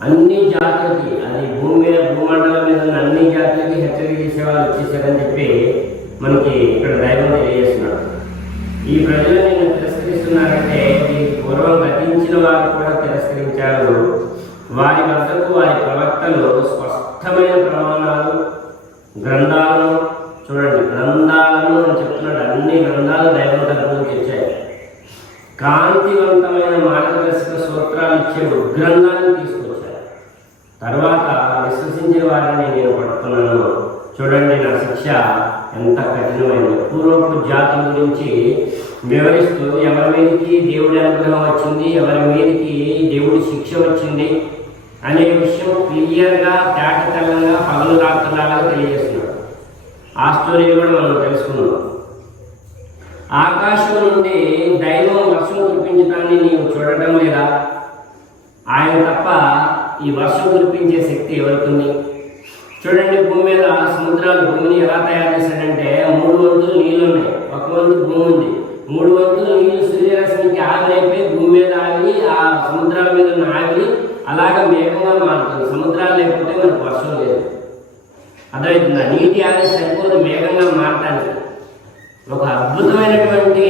అన్ని జాతులకి అది భూమి మీద భూమండలం మీద ఉన్న అన్ని జాతులకి హెచ్చరిక చేసే వాళ్ళు వచ్చేసారని చెప్పి మనకి ఇక్కడ దైవం తెలియజేస్తున్నాడు ఈ ప్రజలు నేను తిరస్కరిస్తున్నారంటే ఈ పూర్వం గతించిన వారు కూడా తిరస్కరించారు. వారి వద్దకు వారి ప్రవక్తలు స్పష్టమైన ప్రమాణాలు గ్రంథాలను చూడండి గ్రంథాలను అని చెప్తున్నాడు. అన్ని గ్రంథాలు దైవం తరపు నుంచి వచ్చాయి కాంతివంతమైన మార్గదర్శక సూత్రాలు ఇచ్చే గ్రంథాలను తీసుకు తర్వాత విశ్వసించే వారిని నేను పడుతున్నాను చూడండి నా శిక్ష ఎంత కఠినమైంది. పూర్వపు జాతుల గురించి వివరిస్తూ ఎవరి మీదకి దేవుడి అనుగ్రహం వచ్చింది ఎవరి మీదకి దేవుడి శిక్ష వచ్చింది అనే విషయం క్లియర్గా తేటతెల్లంగా పగలు రాత్రులాగా తెలియజేస్తున్నాడు. ఆ స్టోరీ కూడా మనం తెలుసుకున్నాం ఆకాశం నుండి దైవం వర్షం కురిపించడాన్ని నీవు చూడటం లేదా? ఆయన తప్ప ఈ వర్షం కురిపించే శక్తి ఎవరికి చూడండి భూమి మీద సముద్రాలు భూమిని ఎలా తయారు చేశాడంటే మూడు వంతులు నీళ్ళు ఉన్నాయి. ఒక వంతు భూమి ఉంది. మూడు వంతులు నీళ్ళు సూర్యరశ్మికి ఆవిరైపోయి భూమి మీద ఆవిరి ఆ సముద్రాల మీద ఉన్న ఆవిరి అలాగ మేఘంగా మారుతుంది. సముద్రాలు లేకపోతే మనకు వర్షం లేదు. అర్థమవుతుందా? నీటి ఆవిరి సరిపోదు మేఘంగా మారటానికి. ఒక అద్భుతమైనటువంటి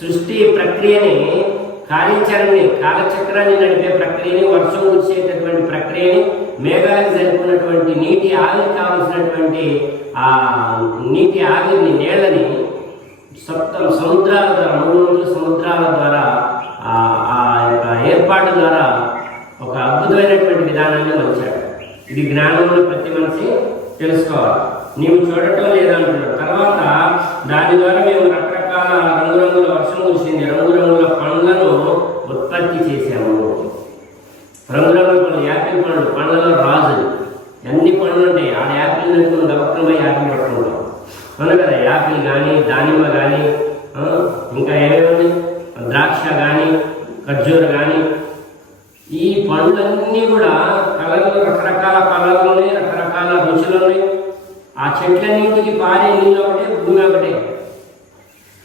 సృష్టి ప్రక్రియని కార్యాచరణని కాలచక్రాన్ని నడిపే ప్రక్రియని వర్షం వచ్చేటటువంటి ప్రక్రియని మేఘాలకు సరిపోయినటువంటి నీటి ఆవిరి కావలసినటువంటి ఆ నీటి ఆవిరిని నీళ్ళని సప్త సముద్రాల ద్వారా మూడు వందల సముద్రాల ద్వారా ఆ ఆ యొక్క ఏర్పాటు ద్వారా ఒక అద్భుతమైనటువంటి విధానాన్ని వచ్చాడు ఇది జ్ఞానంలో ప్రతి మనిషి తెలుసుకోవాలి. నీవు చూడటం లేదంటున్నాడు. తర్వాత దాని ద్వారా మేము రకరకాల రంగురంగుల వర్షం కురిసింది. రంగురంగుల పండ్లను ఉత్పత్తి చేశాము. రంగురంగుల పండ్లు యాపిల్ పండ్లు పండ్లలో రాజు. అన్ని పండ్లు ఉంటాయి? ఆ యాపిల్ మనం గవక్రమై యాపిల్ పట్టుకుంటాం. అవును కదా? యాపిల్ కానీ దానిమ్మ కానీ ఇంకా ఏమేమి ద్రాక్ష కానీ ఖర్జూర కానీ ఈ పండ్లన్నీ కూడా కలర్లు రకరకాల కలర్లు ఉన్నాయి రకరకాల రుచులు ఉన్నాయి. ఆ చెట్లన్నింటికి పారే నీళ్ళు ఒకటే భూమి ఒకటే.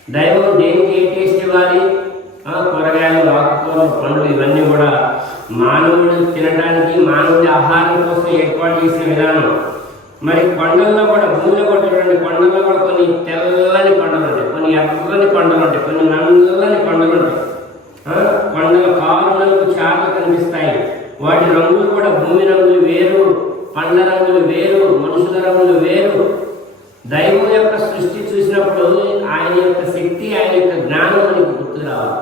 దైవం దేనికి ఏం టేస్ట్ ఇవ్వాలి? కూరగాయలు ఆకుకూరలు పండ్లు ఇవన్నీ కూడా మానవుడు తినడానికి మానవుడి ఆహారం కోసం ఏర్పాటు చేసిన విధానం. మరి కొండల్లో కూడా భూమిలో కొట్టేటువంటి చూడండి కొండల్లో కూడా కొన్ని తెల్లని కొండలు ఉంటాయి. కొన్ని ఎర్రని కొండలు ఉంటాయి కొన్ని నల్లని కొండలు ఉంటాయి. ఆ, కొండల కారులకు చాలా కనిపిస్తాయి. వాటి రంగులు కూడా భూమి రంగులు వేరు పండ్ల రంగులు వేరు మనుషుల రంగులు వేరు. దైవం యొక్క సృష్టి చూసినప్పుడు ఆయన యొక్క శక్తి ఆయన యొక్క జ్ఞానం మనకు గుర్తు రావాలి.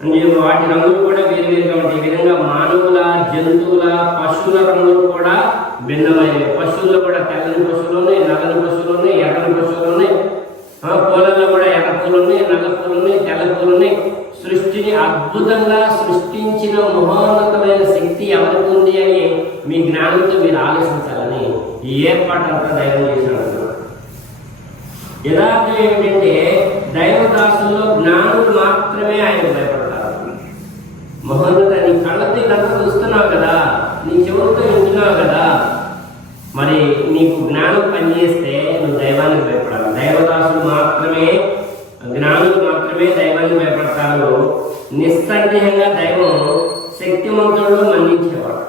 అంటే వాటి రంగులు కూడా వేరు వేరుగా ఉంటాయి. ఈ విధంగా మానవుల జంతువుల పశువుల రంగులు కూడా భిన్నమైనవి. పశువుల్లో కూడా తెల్లని పశువులు ఉన్నాయి నల్లని పశువులు ఉన్నాయి ఎర్రని పశువులు ఉన్నాయి ఆ పూలలో కూడా ఎర్ర పూలు ఉన్నాయి నల్ల పూలు ఉన్నాయి తెల్ల పూలు ఉన్నాయి సృష్టిని అద్భుతంగా సృష్టించిన మహోన్నతమైన శక్తి ఎవరికి ఉంది అని మీ జ్ఞానంతో మీరు ఆలోచించాలని ఈ ఏర్పాటు అంతా దైవం చేశాడు యథార్థం ఏమిటంటే దైవదాసుల్లో జ్ఞానులు మాత్రమే ఆయన భయపడతారు మహోన్నత నీ కళ్ళతో ఇదంతా చూస్తున్నావు కదా నీ చెవులతో వింటున్నావు కదా మరి నీకు జ్ఞానం పనిచేస్తే నువ్వు దైవానికి భయపడాలి దైవదాసులు మాత్రమే జ్ఞానులు మాత్రమే దైవాన్ని భయపడతారు నిస్సందేహంగా దైవం శక్తివంతుడు మన్నించేవాడు.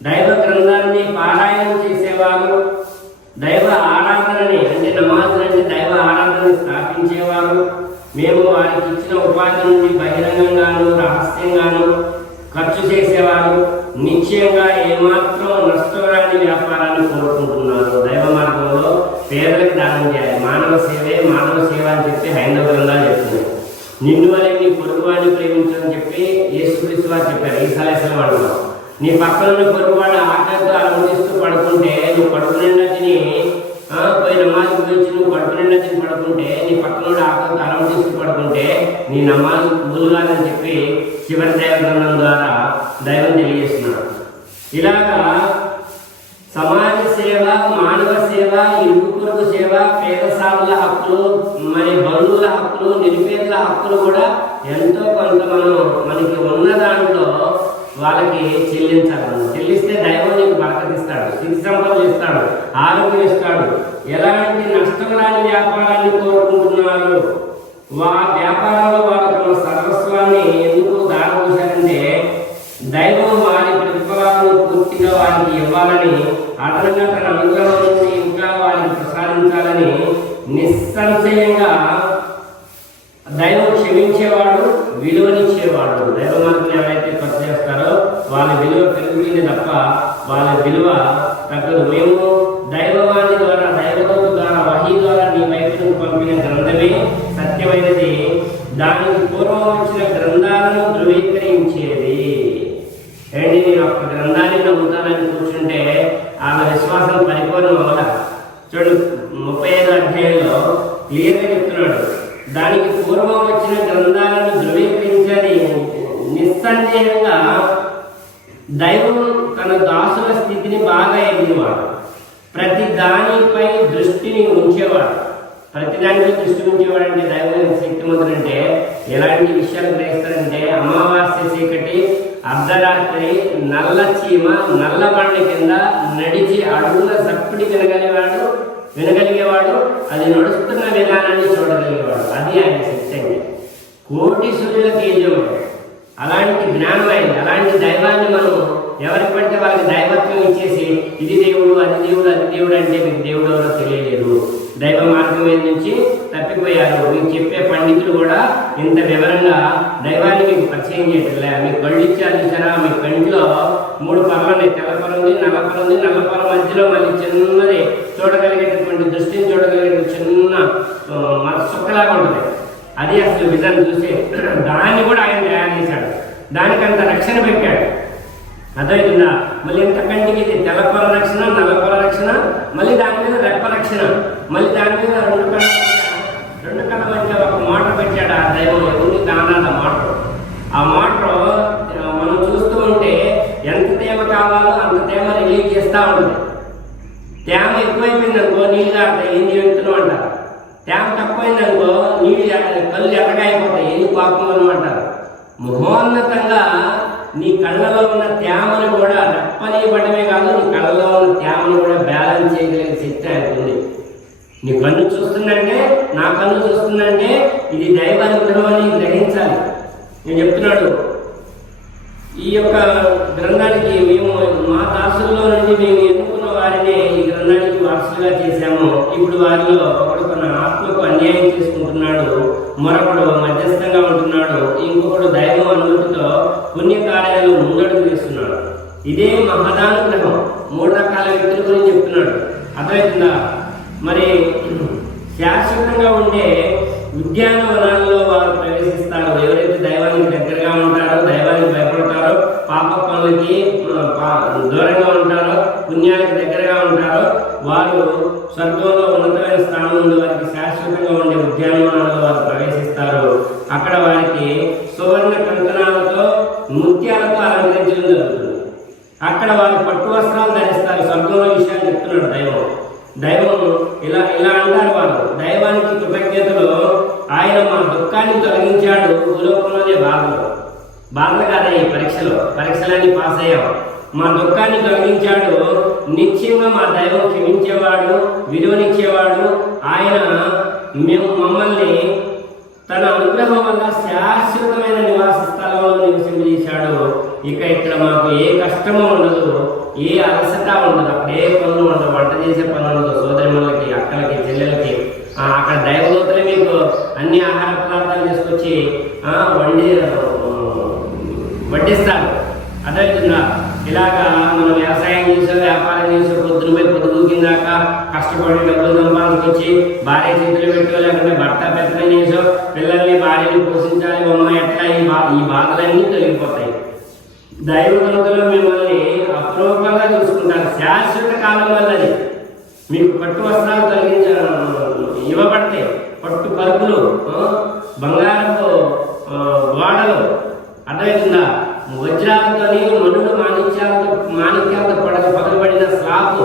దైవ గ్రంథాన్ని పారాయణం చేసేవారు దైవ ఆరాధనని అంటే నమాజ్ అంటే దైవ ఆరాధనని స్థాపించేవారు మేము వారికి ఇచ్చిన ఉపాధి నుండి బహిరంగంగాను రహస్యంగాను ఖర్చు చేసేవారు నిశ్చయంగా ఏమాత్రం నష్టం రాని వ్యాపారాన్ని కోరుకుంటున్నారు దైవ మార్గంలో పేదలకు దానం చేయాలి మానవ సేవే మానవ సేవ అని చెప్పి హైందవ గ్రంథాలు చెప్తున్నాయి నిన్ను అనే నీ పొరుగువాడిని ప్రేమించని చెప్పి యేసుక్రీస్తు వారు చెప్పారు. ఈ సలహా వాడు నీ పక్కన ఉన్న పొరుగువాడు ఆకలితో అలమటిస్తూ పడుకుంటే నువ్వు పడుకు నిండా తిని పోయి నమాజ్ గురించి నువ్వు పడుకు నిండా తిని పడుకుంటే నీ పక్కన ఉన్న ఆకలితో అలమటిస్తూ పడుకుంటే నీ నమాజ్ కూలుగాలని చెప్పి చివరి దైవ గ్రంథం ద్వారా దైవం తెలియజేస్తున్నాడు. ఇలాగా సమాజ సేవ మానవ సేవ ఇరుగు పేద సాముల హక్కులు మరి బంధువుల హక్కులు నిరుపేదల హక్కులు కూడా ఎంతో కొంత మనం మనకి ఉన్న దాంట్లో వాళ్ళకి చెల్లించాలి. మనం చెల్లిస్తే దైవం నీకు బరకతిస్తాడు స్థితి సంపదలు ఇస్తాడు ఆరోగ్యం ఇస్తాడు. ఎలాంటి నష్టం రాని వ్యాపారాన్ని కోరుకుంటున్నారు? వా వ్యాపారంలో వాళ్ళు తమ సర్వస్వాన్ని ఎందుకు దారపోశారంటే దైవం వారి ప్రతి వారికి ఇవ్వాలని అదనంగా తన అనుగ్రహం ఇంకా వారికి సాధించాలని నిస్సంశయంగా దైవం క్షమించేవాడు విలువనిచ్చేవాడు. దైవ మార్గం ఎవరైతే ఖర్చు చేస్తారో వాళ్ళ విలువ పెరుగుతుంది తప్ప వాళ్ళ విలువ తగ్గదు. మేము దైవ ద్వారా దైవదూత ద్వారా వహీ ద్వారా నీ వైపు నుంచి పంపిన గ్రంథమే సత్యమైనది దానికి పూర్వం వచ్చిన గ్రంథాలను ధృవీకరించేది ఏంటి నేను ఒక గ్రంథాన్ని నమ్ముతానని కూర్చుంటే ఆమె విశ్వాసం పరిపూర్ణం అవ్వల చూడు ముప్పై ఐదు అధ్యాయంలో చెప్తున్నాడు దానికి పూర్వం వచ్చిన గ్రంథాలను ధృవీకరించని నిస్సందేహంగా దైవం తన దాసుల స్థితిని బాగా ఎదిగినవాడు ప్రతి దానిపై దృష్టిని ఉంచేవాడు. ప్రతి దానిపై దృష్టి ఉంచేవాడు అంటే దైవం శక్తిమంతుడు అంటే ఎలాంటి విషయాలు గ్రహిస్తారంటే అమావాస్య చీకటి అర్ధరాత్రి నల్ల చీమ నల్ల బండ కింద నడిచి అడుగుల సప్పుడు వినగలిగేవాడు వినగలిగేవాడు అది నడుస్తున్న విధానాన్ని చూడగలిగేవాడు. అది ఆయన సత్యంగా కోటి సూర్యుల తేజం. అలాంటి జ్ఞానం అయింది అలాంటి దైవాన్ని మనం ఎవరికి పడితే వాళ్ళకి దైవత్వం ఇచ్చేసి ఇది దేవుడు అది దేవుడు అది దేవుడు అంటే మీకు దేవుడు ఎవరో తెలియలేదు. దైవ మార్గం మీద నుంచి తప్పిపోయారు. మీకు చెప్పే పండితులు కూడా ఇంత వివరంగా దైవాన్ని మీకు పరిచయం చేయట్లే. మీకు కళ్ళు ఇచ్చారు చూసారా? మీ కంటిలో మూడు పనులు ఉన్నాయి. తెల్ల పొర ఉంది నల్ల పొర ఉంది. నల్ల పొర మధ్యలో మళ్ళీ చిన్నది చూడగలిగేటటువంటి దృష్టిని చూడగలిగే చిన్న ఆ, మన సుక్కలాగా ఉంటుంది. అది అసలు విజన్ చూస్తే దాన్ని కూడా ఆయన తయారు చేశాడు. దానికంత రక్షణ పెట్టాడు. అర్థమవుతుందా? మళ్ళీ ఎంత కంటికి ఇది తెల్లపొర రక్షణ నల్లపొర రక్షణ మళ్ళీ దాని మీద రెప్ప రక్షణ మళ్ళీ దాని మీద రెండు కళ్ళ రెండు కళ్ళ మధ్య ఒక మోటార్ పెట్టాడు ఆ దైవం. ఉంది దానాల మోటార్. ఆ మోటార్ మనం చూస్తూ ఉంటే ఎంత తేమ కావాలో అంత తేమ రిలీజ్ చేస్తూ ఉంటుంది. తేమ ఎక్కువైపోయింది అనుకో నీళ్ళు దాటాయి ఏం చెప్తున్నావు అంటారు. తేమ తక్కువైంది అనుకో నీళ్ళు కళ్ళు ఎర్రగా అయిపోతాయి పాపం అంటారు. మహోన్నతంగా నీ కళ్ళలో ఉన్న తేమను కూడా రెప్పనీయబడమే కాదు నీ కళ్ళలో ఉన్న తేమను కూడా బ్యాలెన్స్ చేయగలిగే శక్తి ఆయనకు ఉంది. నీ కన్ను చూస్తుందంటే నా కన్ను చూస్తుందంటే ఇది దైవానుగ్రహం అని గ్రహించాలి. నేను చెప్తున్నాడు ఈ యొక్క గ్రంథానికి మేము మా దాసుల్లో నుండి మేము ఎన్నుకున్న వారినే ఈ గ్రంథానికి వారసులుగా చేశాము. ఇప్పుడు వారిలో ఒకడు తన ఆత్మకు అన్యాయం చేసుకుంటున్నాడు మరొకడు మధ్యస్థంగా ఉంటున్నాడు ఇంకొకడు దైవం అనుమతితో పుణ్యకార్యాలు ముందడుగు వేస్తున్నాడు. ఇదే మహదానుగ్రహం. మూడు రకాల వ్యక్తుల గురించి చెప్తున్నాడు. అర్థమవుతుందా మరి శాశ్వతంగా ఉండే ఉద్యానవనాల్లో వారు ప్రవేశిస్తారు ఎవరైతే దైవానికి దగ్గరగా ఉంటారో దైవానికి భయపడతారో పాప పనులకి దూరంగా ఉంటారో పుణ్యానికి దగ్గరగా ఉంటారో వారు స్వర్గంలో ఉన్నతమైన స్థానం ఉంది వారికి శాశ్వతంగా ఉండే ఉద్యానవనాల్లో వారు ప్రవేశిస్తారు. అక్కడ వారికి సువర్ణ కంకణాలతో ముత్యాలతో అలంకరించడం జరుగుతుంది. అక్కడ వారు పట్టు వస్త్రాలు ధరిస్తారు. స్వర్గంలో విషయాలు చెప్తున్నాడు దైవం. దైవం ఇలా ఇలా అంటారు వారు. దైవానికి కృతజ్ఞతలు ఆయన మా దుఃఖాన్ని తొలగించాడు భూలోకంలోనే బాధలో బాధగానే ఈ పరీక్షలో. పరీక్షలన్నీ పాస్ అయ్యావు మా దుఃఖాన్ని తొలగించాడు నిశ్చయంగా మా దైవం క్షమించేవాడు విలువనిచ్చేవాడు. ఆయన మేము మమ్మల్ని తన అనుగ్రహం వల్ల శాశ్వతమైన నివాస స్థలంలో నివసింపజేశాడు ఇక ఇక్కడ మాకు ఏ కష్టము ఉండదు ఏ అలసట ఉండదు. అక్కడే పనులు ఉండదు వంట చేసే పనులు ఉండదు సోదరిమల్లకి అక్కలకి చెల్లెలకి. అక్కడ దైవదూతలే మీకు అన్ని ఆహార పదార్థాలు తీసుకొచ్చి వండి వడ్డిస్తారు. అదేవిధంగా ఇలాగా మనం వ్యవసాయం చేసే వ్యాపారం చేసే పొద్దున పోయి పొద్దు కష్టపడి డబ్బులు సంపాదించుకొచ్చి భార్య చేతులు పెట్టో లేకుంటే భర్త పెత్తనం చేసో పిల్లల్ని భార్యని పోషించాలి బొమ్మ ఎట్లా? ఈ బా ఈ బాధలన్నీ తొలగిపోతాయి. దైవ కనుకలో మిమ్మల్ని అప్రూపంగా చూసుకుంటారు. శాశ్వత కాలం వల్లది మీకు పట్టు వస్త్రాలు తొలగించ ఇవ్వబడతాయి. పట్టు పరుపులు ఆ, బంగారపు గోడలు అర్థమవుతుందా? వజ్రాలతోని మనుడు మాణిక్యాలతో మాణిక్యాలతో పడక పగలబడిన స్లాబ్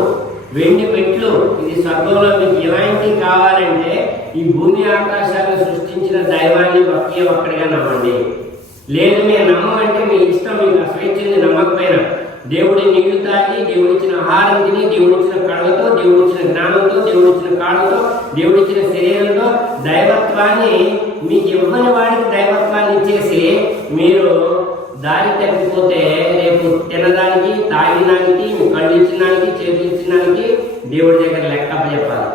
వెండి పెట్లు ఇది స్వర్గంలో మీకు ఎలాంటివి కావాలంటే ఈ భూమి ఆకాశాలను సృష్టించిన దైవాన్ని ఒకే ఒక్కడిగా నమ్మండి. లేదు మీరు నమ్మమంటే మీ ఇష్టం మీకు స్వేచ్ఛని నమ్మకపోయినా దేవుడి నీళ్ళు తాగి దేవుడిచ్చిన ఆహారం తిని దేవుడిచ్చిన కళ్ళతో దేవుడిచ్చిన జ్ఞానంతో దేవుడిచ్చిన కాళ్ళతో దేవుడిచ్చిన శరీరంతో దైవత్వాన్ని మీకు ఇవ్వని వాడికి దైవత్వాన్ని ఇచ్చేసి మీరు దారి తప్పిపోతే రేపు తినడానికి తాగినానికి మీ కళ్ళు ఇచ్చినానికి చేతులు ఇచ్చినానికి దేవుడి దగ్గర లెక్క చెప్పాలి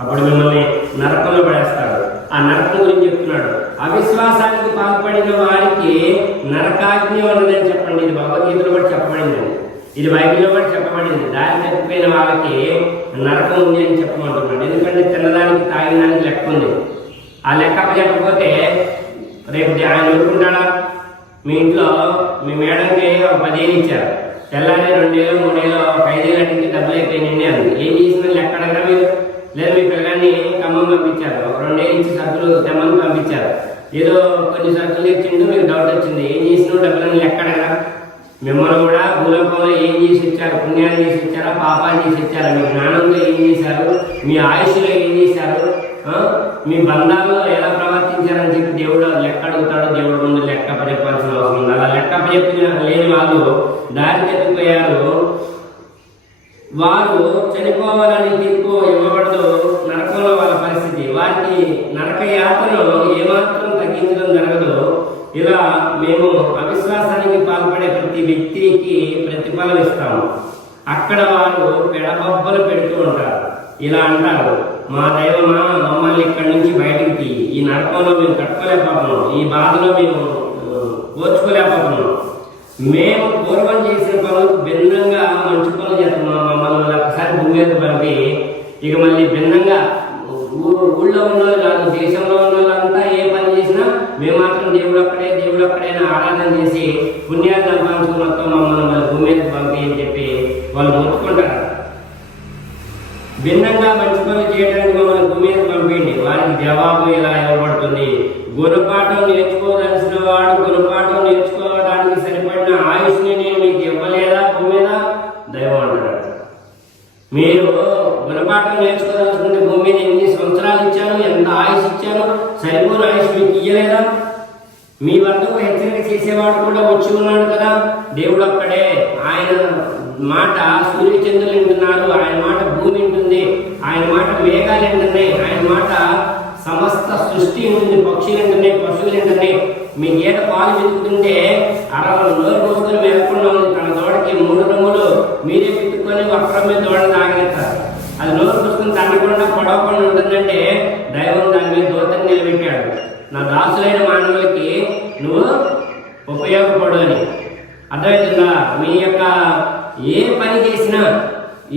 అప్పుడు మిమ్మల్ని నరకంలో పడేస్తాడు. ఆ నరకం గురించి చెప్తున్నాడు. అవిశ్వాసానికి పాల్పడిన వారికి నరకాగ్ని ఉన్నదని చెప్పండి. ఇది భగవద్గీతలో కూడా చెప్పబడింది. ఇది బైబిల్లో కూడా చెప్పబడింది. దారి తప్పిపోయిన వాళ్ళకి నరకం ఉంది అని చెప్పమంటున్నాడు. ఎందుకంటే తినడానికి తాగినానికి లెక్క ఉంది. ఆ లెక్క చెప్పకపోతే రేపు ఆయన ఊరుకుంటాడా? మీ ఇంట్లో మీ మేడంకి ఒక పదిహేను ఇచ్చారు. తెల్లారి రెండేళ్ళు మూడేళ్ళు ఒక ఐదేళ్ళు అడిగి డబ్బులు అయిపోయినాయి అంది ఏం చేసిన లెక్క అడగరా మీరు? లేదు మీ పిల్లగాన్ని ఖమ్మం పంపించారు ఒక రెండేళ్ళు ఇచ్చి సర్కులు తెమ్మని పంపించారు ఏదో కొన్ని సర్కులు ఇచ్చిండు మీకు డౌట్ వచ్చింది. ఏం చేసినా డబ్బులని లెక్క కదా మిమ్మల్ని కూడా భూలోకంలో ఏం చేసి ఇచ్చారు? పుణ్యాలు చేసి ఇచ్చారా? పాపాలు చేసి ఇచ్చారా? మీ జ్ఞానంలో ఏం చేశారు? మీ ఆయుష్లో ఏం చేశారు? మీ బంధాల్లో ఎలా ప్రవర్తించారని చెప్పి దేవుడు లెక్క అడుగుతాడు. దేవుడు ముందు లెక్క చెప్పాల్సిన అవసరం ఉంది. అలా లెక్క చెప్పిన లేని వాళ్ళు దారి తప్పిపోయారు. వారు చనిపోవాలని తీర్పు ఇవ్వబడదు నరకంలో వాళ్ళ పరిస్థితి. వారికి నరక యాత్రను ఏమాత్రం తగ్గించడం జరగదు ఇలా మేము అవిశ్వాసానికి పాల్పడే ప్రతి వ్యక్తికి ప్రతిఫలం ఇస్తాము. అక్కడ వారు పెడబొబ్బలు పెడుతూ ఉంటారు. ఇలా అంటారు మా దైవమా మమ్మల్ని ఇక్కడి నుంచి బయటికి ఈ నరకంలో మేము కట్టుకోలేకపోతున్నాం ఈ బాధలో మేము ఓర్చుకోలేకపోతున్నాం. మేము పూర్వం చేసిన పనులకు భిన్నంగా మంచి పనులు చేస్తున్నాం. మమ్మల్ని ఒకసారి భూమి మీద పంపి ఇక మళ్ళీ భిన్నంగా ఊ- ఊళ్ళో ఉన్న వాళ్ళు దేశంలో ఉన్న వాళ్ళంతా ఏ పని చేసినా మేము మాత్రం దేవుడు అక్కడే దేవుడు అక్కడైనా ఆరాధన చేసి పుణ్యాన్ని సంపాదించుకుని మొత్తం మమ్మల్ని మళ్ళీ భూమి మీద పంపి అని చెప్పి వాళ్ళు మొత్తుకుంటారు. భిన్నంగా మంచి పనులు చేయడానికి మమ్మల్ని భూమి మీద పంపిండి వారికి జవాబు ఇలా ఇవ్వబడుతుంది? గుణపాఠం నేర్చుకోదలసిన వాడు గుణపాఠం నేర్చుకోవడానికి సరిపడిన ఆయుష్ని నేను మీకు ఇవ్వలేదా భూమి మీద దైవం అంటాడు మీరు గుణపాఠం భూమి మీద ఎన్ని సంవత్సరాలు ఇచ్చాను ఎంత ఆయుష్ ఇచ్చాను సరిపోని ఆయుష్ మీకు ఇయ్యలేదా? మీ వద్దకు హెచ్చరిక చేసేవాడు కూడా వచ్చి ఉన్నాడు కదా. దేవుడు అక్కడే ఆయన మాట సూర్యచంద్రులు వింటున్నారు ఆయన మాట భూమి వింటుంది ఆయన మాట మేఘాలు వింటున్నాయి ఆయన మాట సమస్త సృష్టి ఉంటుంది పక్షులు వింటున్నాయి పశువులు వింటున్నాయి. మీ గీత పాలు వెతుకుతుంటే అరవై నోరు పోసుకొని మేపకుండా ఉంది. తన దోడకి మూడు రంగులు మీరే పెట్టుకొని వక్రం మీద దోడ తాగేస్తారు అది నోరు పుస్తకం తన్నకుండా పొడవకుండా ఉంటుందంటే దైవం దాని మీద దూతని నిలబెట్టాడు. నా దాసులైన మానవులకి నువ్వు ఉపయోగపడు అని అర్థమవుతుందా మీ యొక్క ఏ పని చేసినా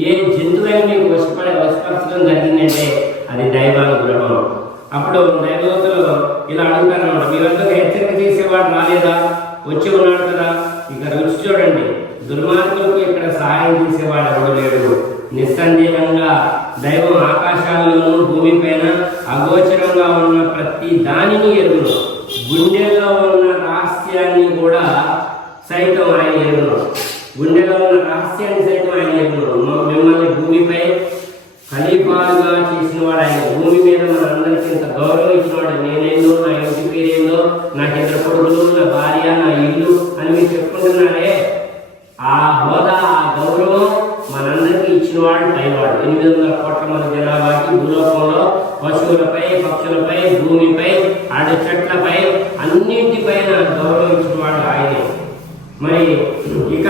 ఏ జంతువైనా మీకు వశపడ వశపరచడం జరిగిందంటే అది దైవానుగ్రహం. అప్పుడు దైవతలు ఇలా అడుగుతారన్నమాట. మీ వద్దకు హెచ్చరిక చేసేవాడు రాలేదా? వచ్చి ఉన్నాడు కదా ఇక రుచి చూడండి దుర్మార్గులకు ఇక్కడ సహాయం చేసేవాడు ఎవడు లేడు నిస్సందేహంగా దైవం ఆకాశాల్లోనూ భూమిపైన అగోచరంగా ఉన్న ప్రతి దానిని ఎరుగును గుండెల్లో ఉన్న రహస్యాన్ని కూడా సైతం ఆయన ఎరుగును గుండెలో ఉన్న రహస్యాన్ని సైతం ఆయన ఎరుగును మ- మిమ్మల్ని భూమిపై ఖలీఫాలుగా చేసిన వాడు ఆయన భూమి మీద మనందరికీ ఇంత గౌరవం ఇచ్చినవాడు నేనేందో నా ఇంటి పేరేందో నాకు ఇద్దరు కొడుకులు నా భార్య నా ఇల్లు అని మీరు చెప్పుకుంటున్నారే ఆ హోదా ఆ గౌరవం మనందరికీ ఇచ్చినవాడు పైవాడు ఎనిమిది వందల కోట్ల మంది జనాభాకి భూలోకంలో పశువులపై పక్షులపై భూమిపై అడు చెట్లపై అన్నింటిపైన గౌరవం ఇచ్చినవాడు ఆయనే మరి ఇక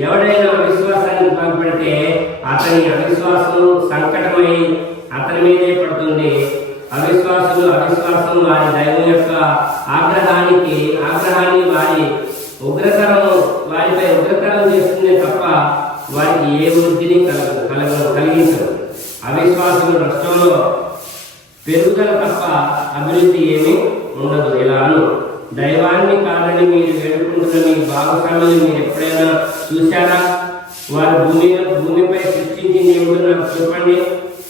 ఎవడైనా అవిశ్వాసానికి పాల్పడితే అతని అవిశ్వాసం సంకటమై అతని మీదే పడుతుంది అవిశ్వాసులు అవిశ్వాసం వారి దైవం యొక్క ఆగ్రహానికి ఆగ్రహాన్ని వారి ఉగ్రకరం వారిపై ఉగ్రకరం చేస్తుంది తప్ప వారికి ఏ వృద్ధిని కలగ కలగ కలిగించదు. అవిశ్వాసులు రాష్ట్రంలో పెరుగుదల తప్ప అభివృద్ధి ఏమీ ఉండదు. ఇలాను దైవాన్ని కాదని మీరు వేడుకుంటున్న మీ భాగస్వామిని మీరు ఎప్పుడైనా చూశారా? వారు భూమి భూమిపై సృష్టించింది ఏమిటో నాకు చెప్పండి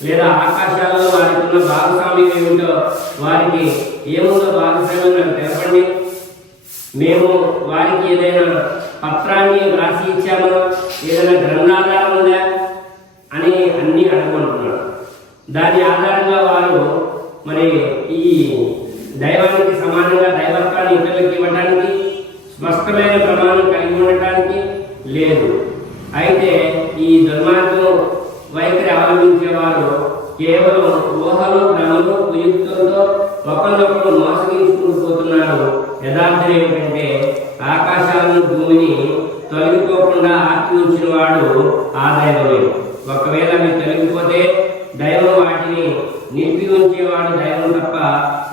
లేదా ఆకాశాలలో వారికి ఉన్న భాగస్వామ్యం ఏమిటో వారికి ఏముందో భాగస్వామ్యం నాకు తెలపండి. మేము వారికి ఏదైనా పత్రాన్ని రాసి ఇచ్చామో? ఏదైనా గ్రంథాధారం ఉందా? అని అన్ని అడగమంటున్నాడు దాని ఆధారంగా వారు మరి ఈ దైవానికి సమానంగా దైవత్వాన్ని ఇతరులకు ఇవ్వడానికి స్పష్టమైన ప్రమాణం కలిగి ఉండటానికి లేదు. అయితే ఈ దుర్మార్గం వైఖరి అవలంబించేవారు కేవలం ఊహలు భ్రమలు కుయుక్తులతో ఒకరినొకరు మోసగించుకుంటూ పోతున్నారు. యథార్థం ఏమిటంటే ఆకాశాలను భూమిని తొలగిపోకుండా ఆక్రమించిన వాడు ఆ దైవమే. ఒకవేళ అవి తొలగిపోతే దైవం వాటిని నిలిపి ఉంచేవాడు దైవం తప్ప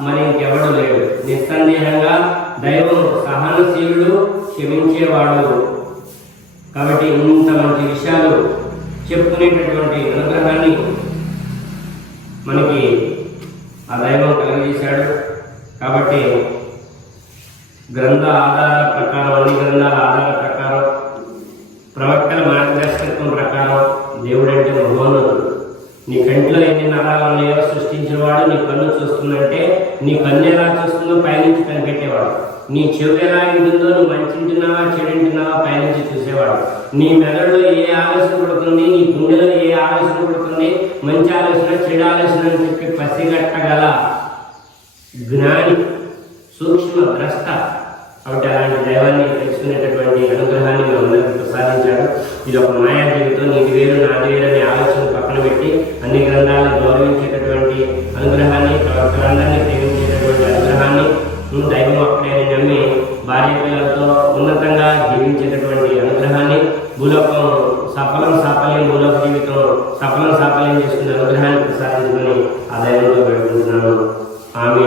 మరి ఇంకెవడు లేడు. నిస్సందేహంగా దైవం సహనశీలుడు క్షమించేవాడు. కాబట్టి ఇంత మంచి విషయాలు చెప్పుకునేటటువంటి అనుగ్రహాన్ని మనకి ఆ దైవం కలిగజేశాడు. కాబట్టి గ్రంథ ఆధార ప్రకారం అన్ని గ్రంథాల ఆధార ప్రకారం ప్రవక్తల మార్గదర్శకత్వం ప్రకారం దేవుడంటే మహోన్నతుడు నీ కంటిలో ఎన్ని నరాలు ఉన్నాయో సృష్టించిన వాడు నీ కన్ను చూస్తుందంటే నీ కన్ను ఎలా చూస్తుందో పైనుంచి కనిపెట్టేవాడు. నీ చెవి ఎలా ఉంటుందో నువ్వు మంచి వింటున్నావా చెడు వింటున్నావా పైనుంచి చూసేవాడు. నీ మెదడు ఏ ఆలోచన పడుతుంది నీ గుండెలో ఏ ఆలోచన పడుతుంది మంచి ఆలోచన చెడు ఆలోచన అని చెప్పి పసిగట్టగల జ్ఞాని సూక్ష్మ ద్రష్ట కాబట్టి అలాంటి దైవాన్ని తెలుసుకునేటటువంటి అనుగ్రహాన్ని మనందరికీ ప్రసాదించాడు ఇది ఒక మాయా జీవితం. నీది వేరు నాది వేరు అనే ఆలోచన పక్కన పెట్టి అన్ని గ్రంథాలను గౌరవించేటటువంటి అనుగ్రహాన్ని ప్రవక్తలందరినీ ప్రేమించేటటువంటి అనుగ్రహాన్ని దైవం అక్కడే నమ్మి భార్య పిల్లలతో ఉన్నతంగా జీవించేటటువంటి అనుగ్రహాన్ని భూలోకం సఫలం సాఫల్యం భూలోక జీవితం సఫలం సాఫల్యం చేసుకునే అనుగ్రహాన్ని ప్రసాదించుకొని ఆ దైవంలో పెట్టుకుంటున్నాను ఆమె